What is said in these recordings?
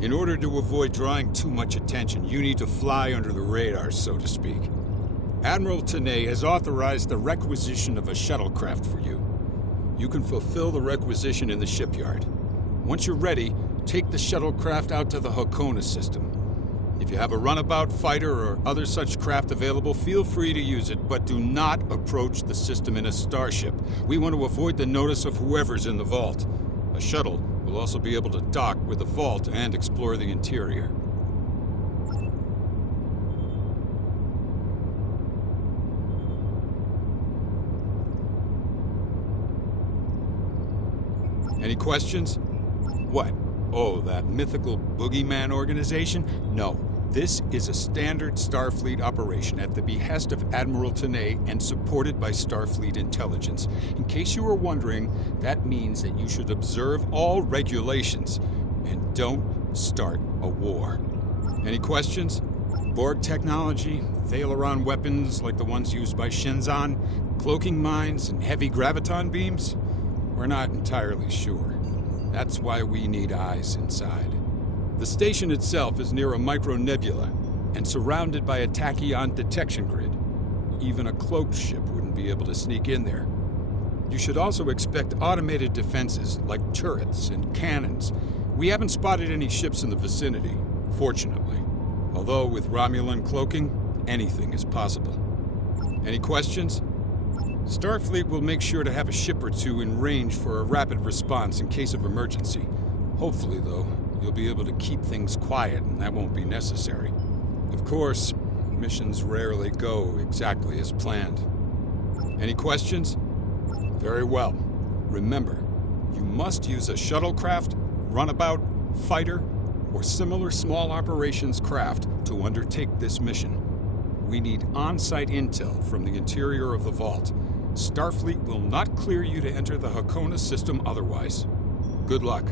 In order to avoid drawing too much attention, you need to fly under the radar, so to speak. Admiral Tenay has authorized the requisition of a shuttlecraft for you. You can fulfill the requisition in the shipyard. Once you're ready, take the shuttlecraft out to the Hakona system. If you have a runabout fighter or other such craft available, feel free to use it, but do not approach the system in a starship. We want to avoid the notice of whoever's in the vault. A shuttle will also be able to dock with the vault and explore the interior. Any questions? What? Oh, that mythical boogeyman organization? No. This is a standard Starfleet operation at the behest of Admiral Tenay and supported by Starfleet intelligence. In case you were wondering, that means that you should observe all regulations and don't start a war. Any questions? Borg technology, Thalaron weapons like the ones used by Shenzan, cloaking mines, and heavy graviton beams? We're not entirely sure. That's why we need eyes inside. The station itself is near a micronebula and surrounded by a tachyon detection grid. Even a cloaked ship wouldn't be able to sneak in there. You should also expect automated defenses like turrets and cannons. We haven't spotted any ships in the vicinity, fortunately. Although with Romulan cloaking, anything is possible. Any questions? Starfleet will make sure to have a ship or two in range for a rapid response in case of emergency. Hopefully, though, you'll be able to keep things quiet and that won't be necessary. Of course, missions rarely go exactly as planned. Any questions? Very well. Remember, you must use a shuttlecraft, runabout, fighter, or similar small operations craft to undertake this mission. We need on-site intel from the interior of the vault. Starfleet will not clear you to enter the Hakona system otherwise. Good luck.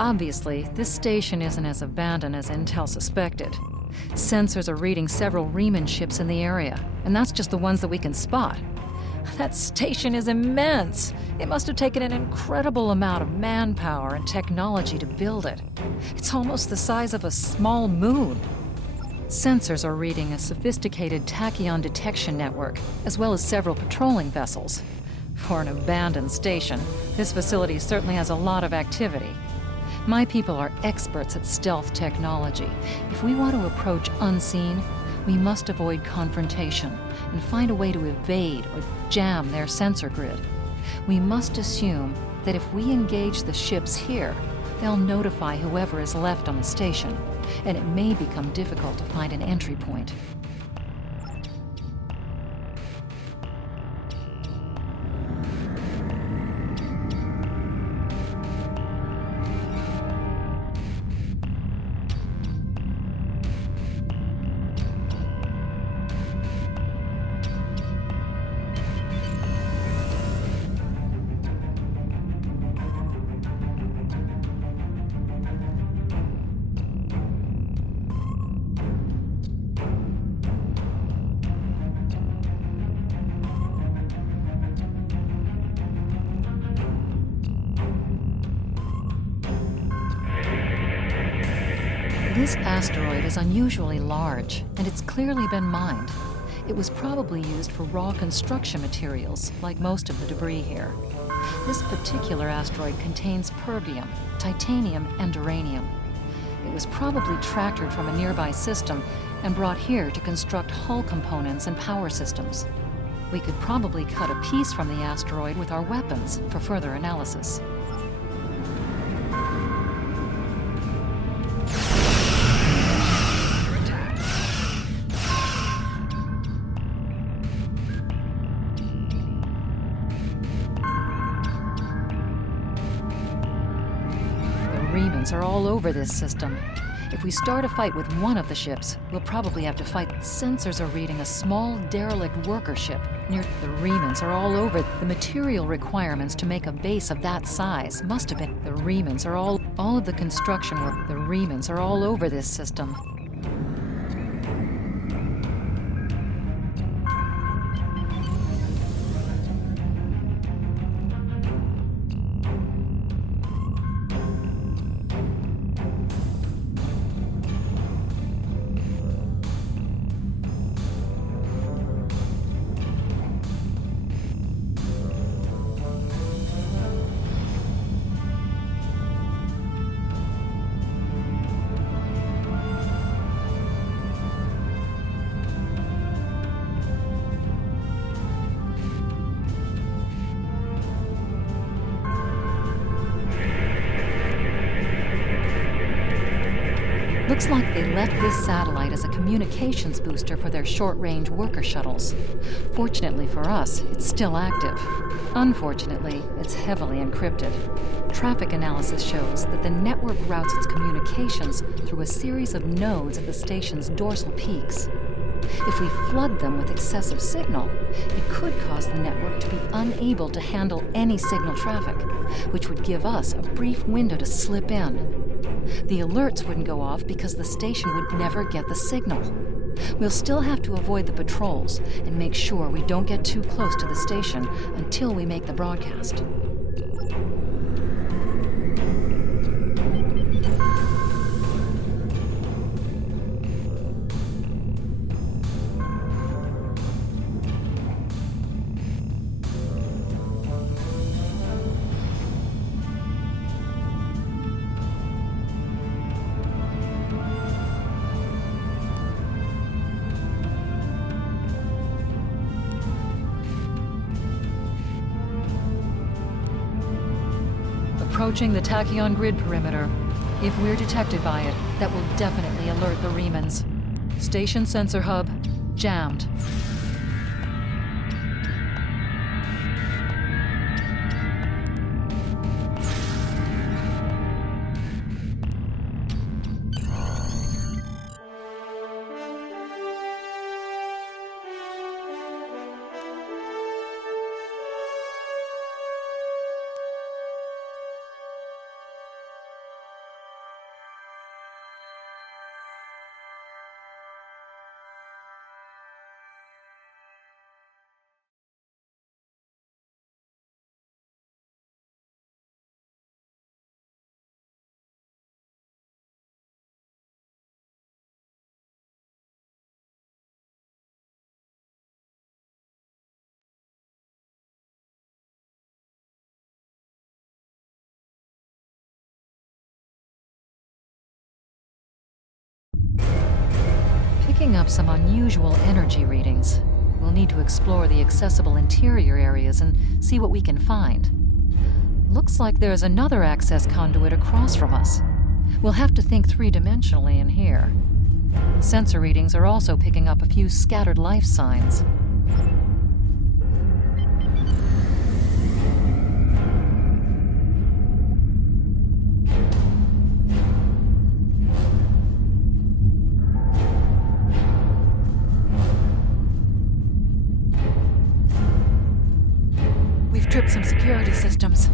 Obviously, this station isn't as abandoned as Intel suspected. Sensors are reading several Riemann ships in the area, and that's just the ones that we can spot. That station is immense. It must have taken an incredible amount of manpower and technology to build it. It's almost the size of a small moon. Sensors are reading a sophisticated tachyon detection network, as well as several patrolling vessels. For an abandoned station, this facility certainly has a lot of activity. My people are experts at stealth technology. If we want to approach unseen, we must avoid confrontation and find a way to evade or jam their sensor grid. We must assume that if we engage the ships here, they'll notify whoever is left on the station, and it may become difficult to find an entry point. This asteroid is unusually large, and it's clearly been mined. It was probably used for raw construction materials, like most of the debris here. This particular asteroid contains pergium, titanium, and uranium. It was probably tractored from a nearby system and brought here to construct hull components and power systems. We could probably cut a piece from the asteroid with our weapons for further analysis. Riemanns are all over this system. If we start a fight with one of the ships, we'll probably have to fight. Sensors are reading a small derelict worker ship near. The Riemanns are all over. The material requirements to make a base of that size must have been. The Riemanns are all of the construction work. The Riemanns are all over this system. Looks like they left this satellite as a communications booster for their short-range worker shuttles. Fortunately for us, it's still active. Unfortunately, it's heavily encrypted. Traffic analysis shows that the network routes its communications through a series of nodes at the station's dorsal peaks. If we flood them with excessive signal, it could cause the network to be unable to handle any signal traffic, which would give us a brief window to slip in. The alerts wouldn't go off because the station would never get the signal. We'll still have to avoid the patrols and make sure we don't get too close to the station until we make the broadcast. Approaching the tachyon grid perimeter. If we're detected by it, that will definitely alert the Riemanns. Station sensor hub jammed. picking up some unusual energy readings. We'll need to explore the accessible interior areas and see what we can find. Looks like there's another access conduit across from us. We'll have to think three-dimensionally in here. Sensor readings are also picking up a few scattered life signs. We've tripped some security systems.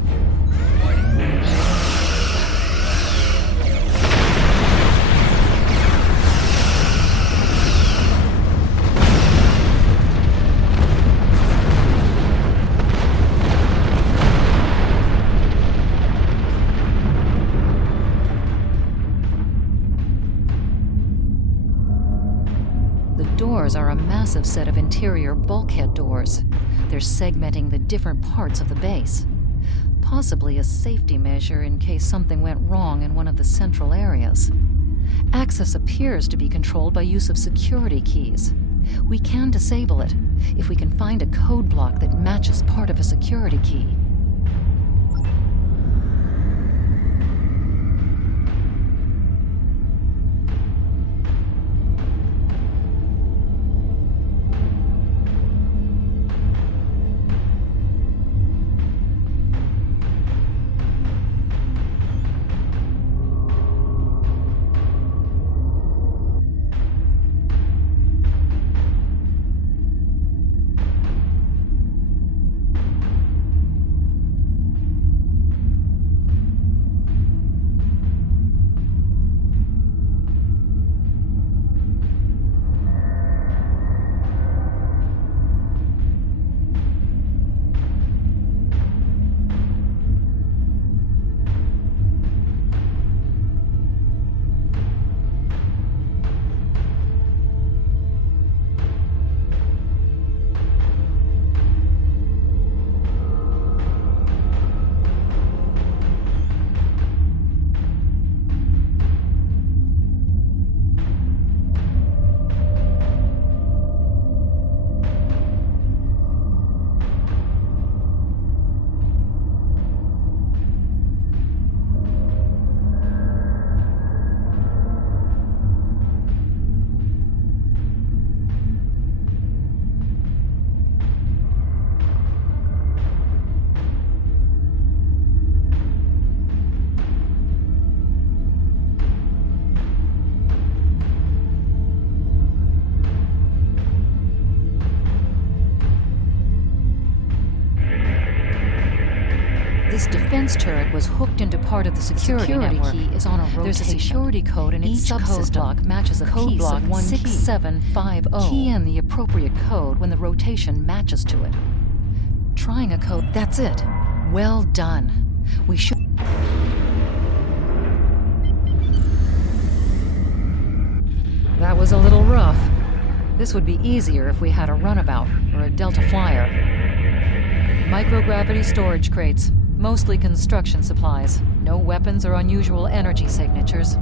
The doors are a massive set of interior bulkhead doors. They're segmenting the different parts of the base. Possibly a safety measure in case something went wrong in one of the central areas. Access appears to be controlled by use of security keys. We can disable it if we can find a code block that matches part of a security key. This defense turret was hooked into part of the security network. Key is on a rotation. There's a security code in each subsystem. Code block matches a code piece block of 1750. Key in the appropriate code when the rotation matches to it. Trying a code, that's it. Well done. We should... That was a little rough. This would be easier if we had a runabout or a Delta Flyer. Microgravity storage crates. Mostly construction supplies. No weapons or unusual energy signatures.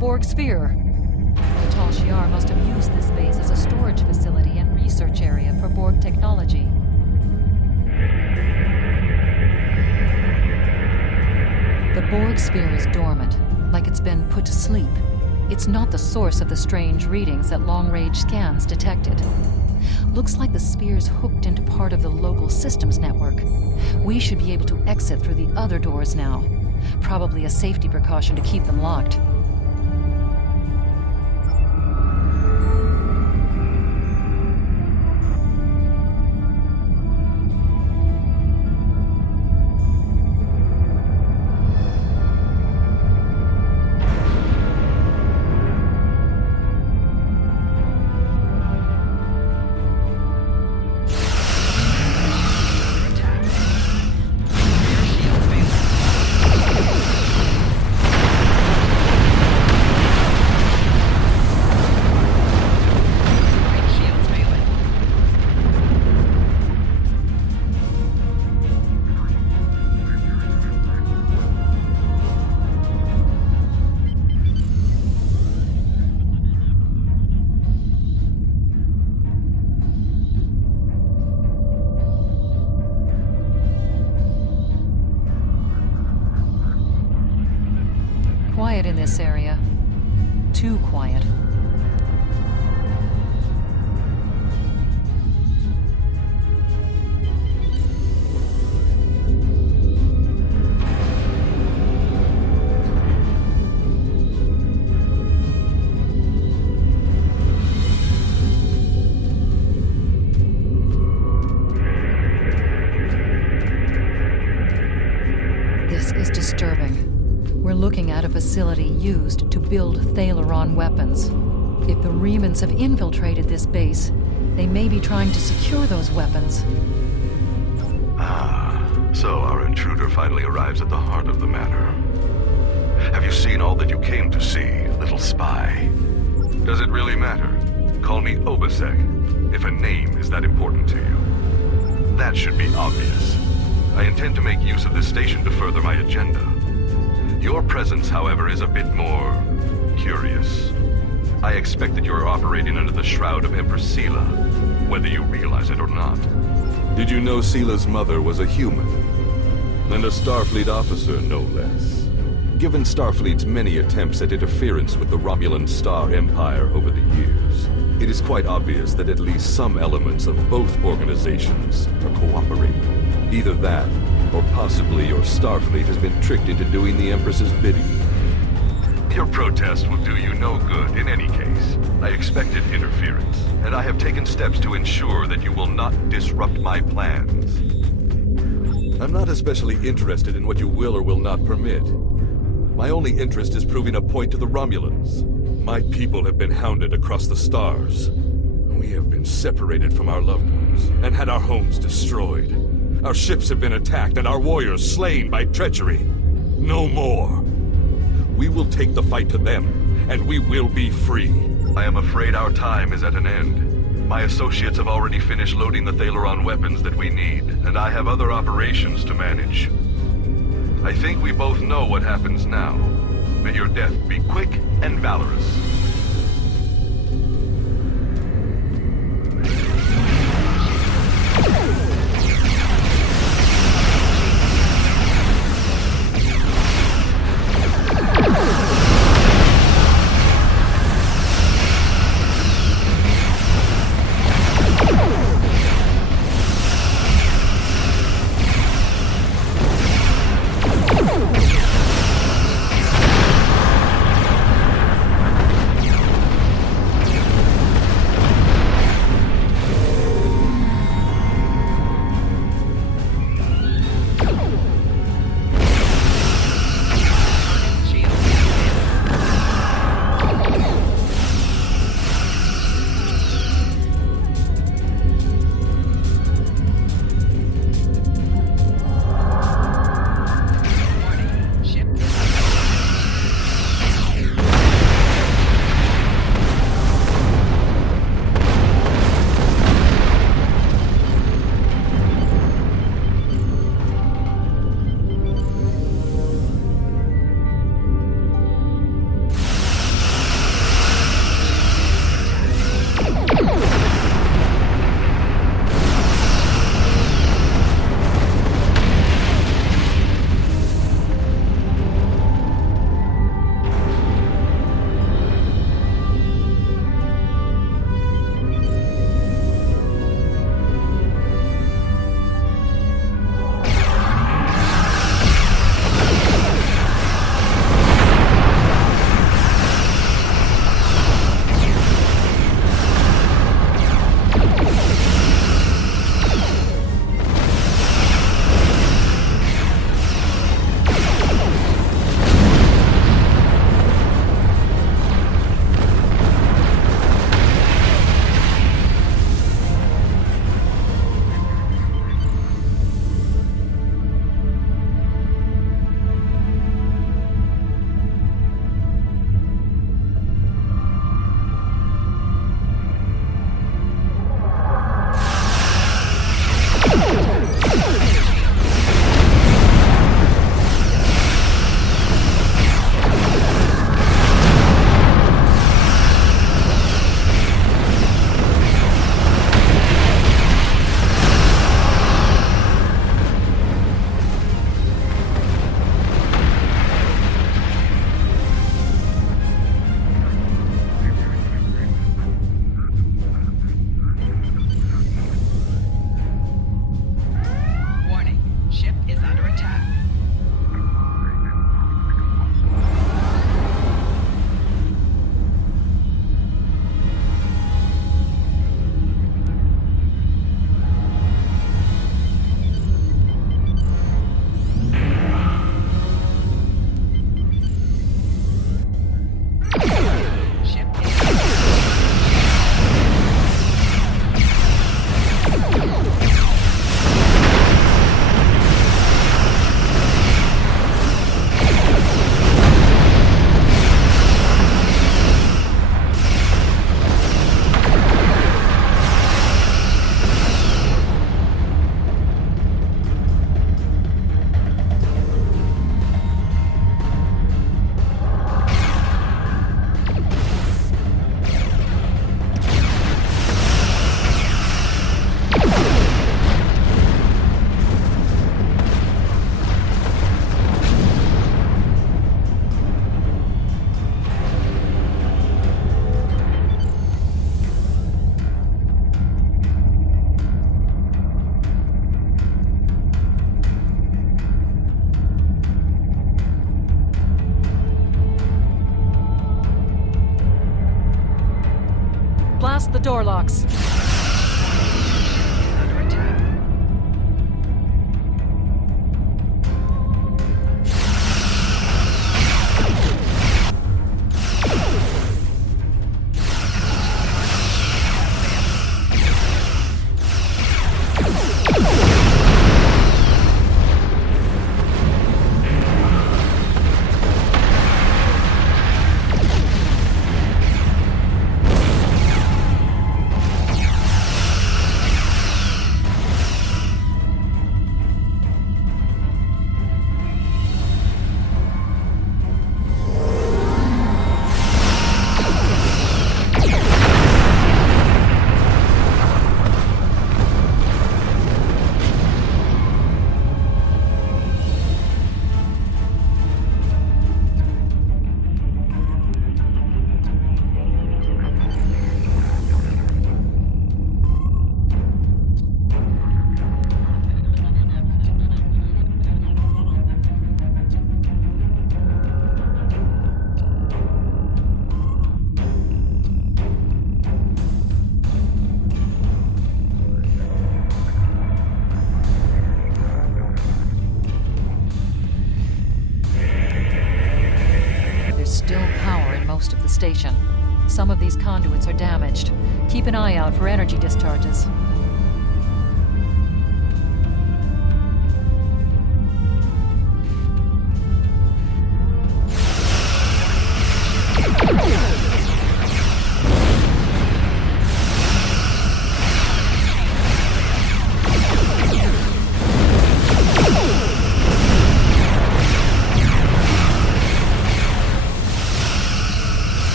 Borg sphere. The Tal Shiar must have used this base as a storage facility and research area for Borg technology. The Borg sphere is dormant, like it's been put to sleep. It's not the source of the strange readings that long-range scans detected. Looks like the sphere's hooked into part of the local systems network. We should be able to exit through the other doors now. Probably a safety precaution to keep them locked. Quiet in this area. Too quiet. This is disturbing. We're looking at a facility used to build Thalaron weapons. If the Remans have infiltrated this base, they may be trying to secure those weapons. So our intruder finally arrives at the heart of the matter. Have you seen all that you came to see, little spy? Does it really matter? Call me Obasek, if a name is that important to you. That should be obvious. I intend to make use of this station to further my agenda. Your presence, however, is a bit more curious. I expect that you are operating under the shroud of Empress Sela, whether you realize it or not. Did you know Sela's mother was a human? And a Starfleet officer, no less. Given Starfleet's many attempts at interference with the Romulan Star Empire over the years, it is quite obvious that at least some elements of both organizations are cooperating. Either that, or possibly your Starfleet has been tricked into doing the Empress's bidding. Your protest will do you no good in any case. I expected interference, and I have taken steps to ensure that you will not disrupt my plans. I'm not especially interested in what you will or will not permit. My only interest is proving a point to the Romulans. My people have been hounded across the stars. We have been separated from our loved ones, and had our homes destroyed. Our ships have been attacked and our warriors slain by treachery. No more. We will take the fight to them, and we will be free. I am afraid our time is at an end. My associates have already finished loading the Thalaron weapons that we need, and I have other operations to manage. I think we both know what happens now. May your death be quick and valorous. past the door locks. Under attack. There's still power in most of the station. Some of these conduits are damaged. Keep an eye out for energy discharges.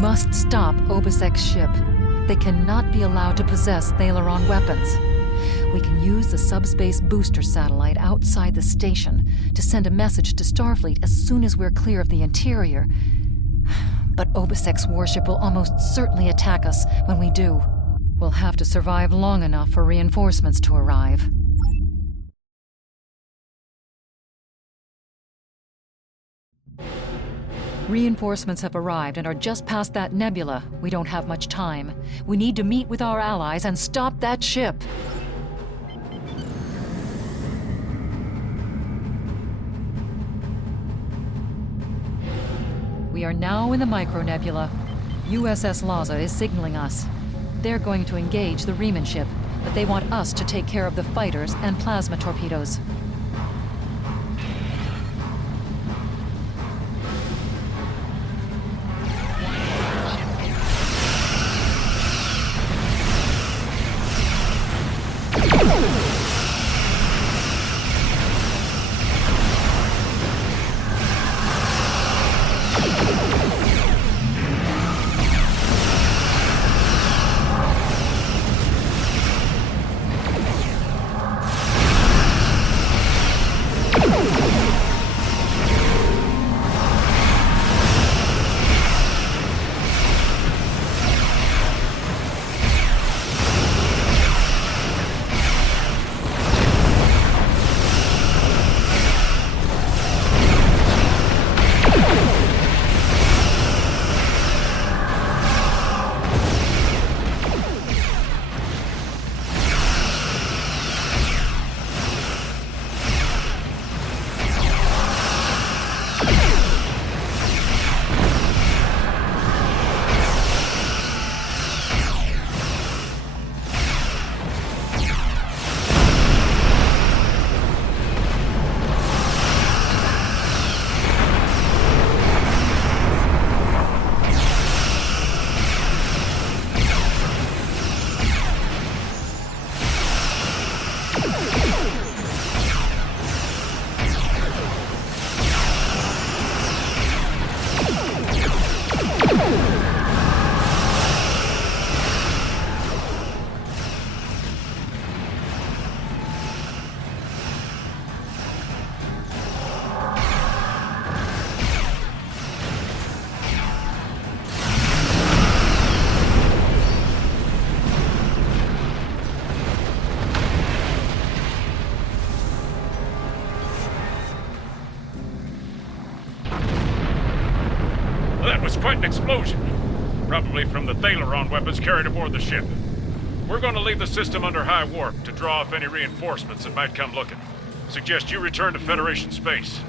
Must stop Obesek's ship. They cannot be allowed to possess Thalaron weapons. We can use the subspace booster satellite outside the station to send a message to Starfleet as soon as we're clear of the interior. But Obesek's warship will almost certainly attack us when we do. We'll have to survive long enough for reinforcements to arrive. Reinforcements have arrived and are just past that nebula. We don't have much time. We need to meet with our allies and stop that ship. We are now in the micronebula. USS Laza is signaling us. They're going to engage the Riemann ship, but they want us to take care of the fighters and plasma torpedoes. was quite an explosion. Probably from the Thalaron weapons carried aboard the ship. We're going to leave the system under high warp to draw off any reinforcements that might come looking. Suggest you return to Federation space.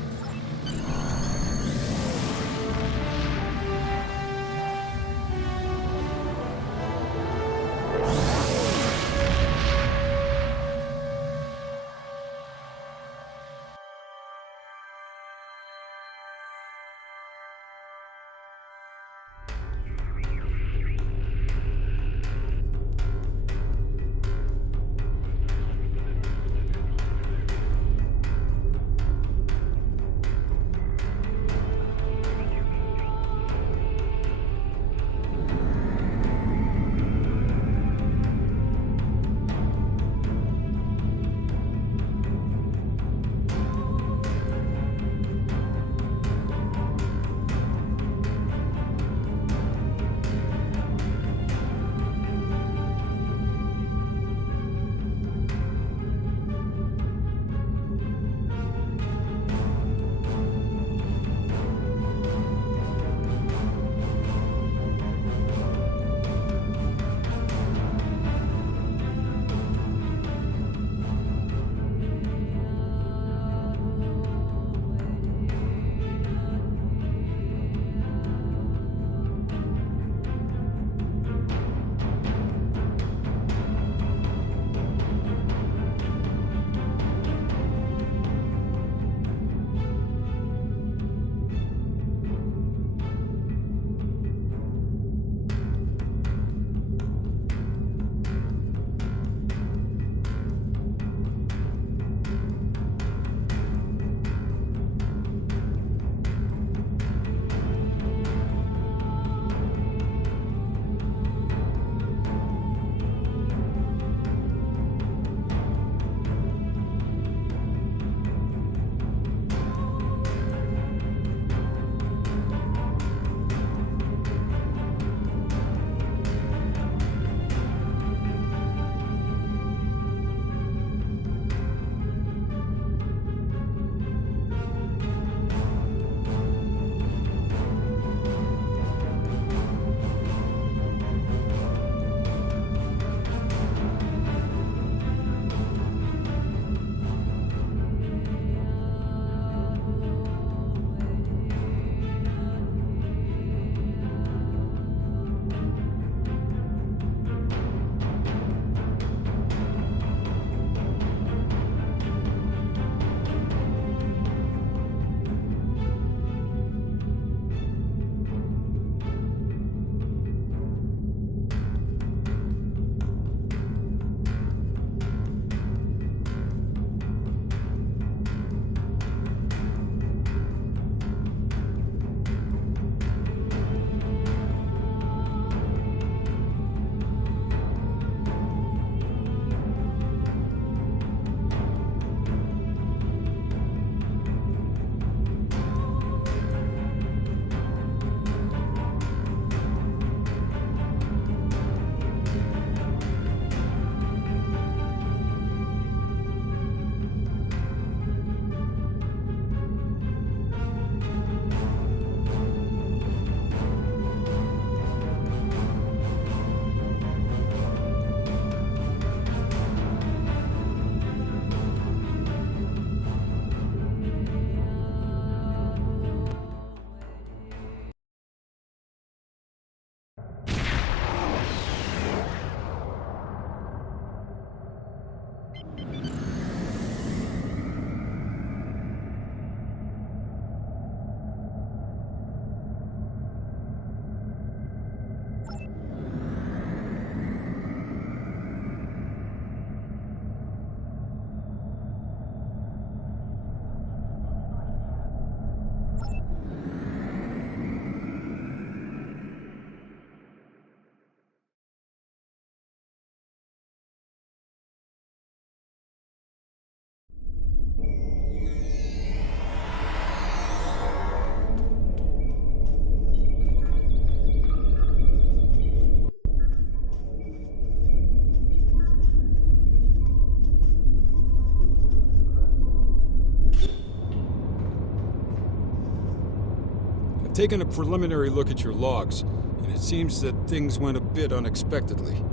taken a preliminary look at your logs, and it seems that things went a bit unexpectedly.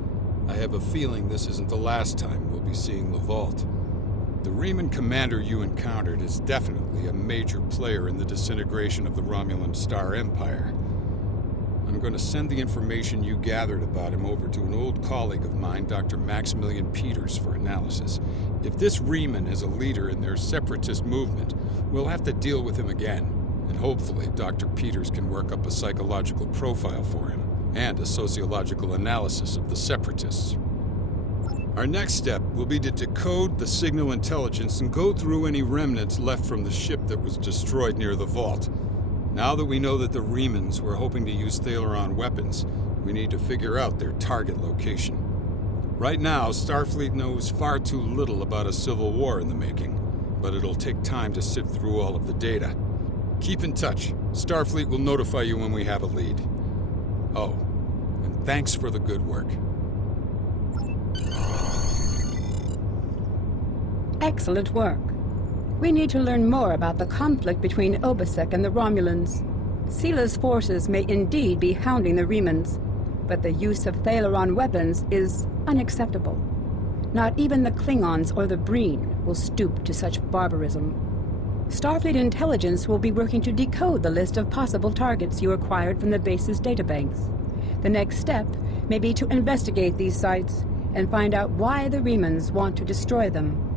I have a feeling this isn't the last time we'll be seeing the Vault. The Reman commander you encountered is definitely a major player in the disintegration of the Romulan Star Empire. I'm going to send the information you gathered about him over to an old colleague of mine, Dr. Maximilian Peters, for analysis. If this Reman is a leader in their separatist movement, we'll have to deal with him again. And hopefully Dr. Peters can work up a psychological profile for him, and a sociological analysis of the separatists. Our next step will be to decode the signal intelligence and go through any remnants left from the ship that was destroyed near the Vault. Now that we know that the Remans were hoping to use Thalaron weapons, we need to figure out their target location. Right now, Starfleet knows far too little about a civil war in the making, but it'll take time to sift through all of the data. Keep in touch. Starfleet will notify you when we have a lead. Oh, and thanks for the good work. Excellent work. We need to learn more about the conflict between Obisek and the Romulans. Sila's forces may indeed be hounding the Remans, but the use of Thalaron weapons is unacceptable. Not even the Klingons or the Breen will stoop to such barbarism. Starfleet intelligence will be working to decode the list of possible targets you acquired from the base's databanks. The next step may be to investigate these sites and find out why the Remans want to destroy them.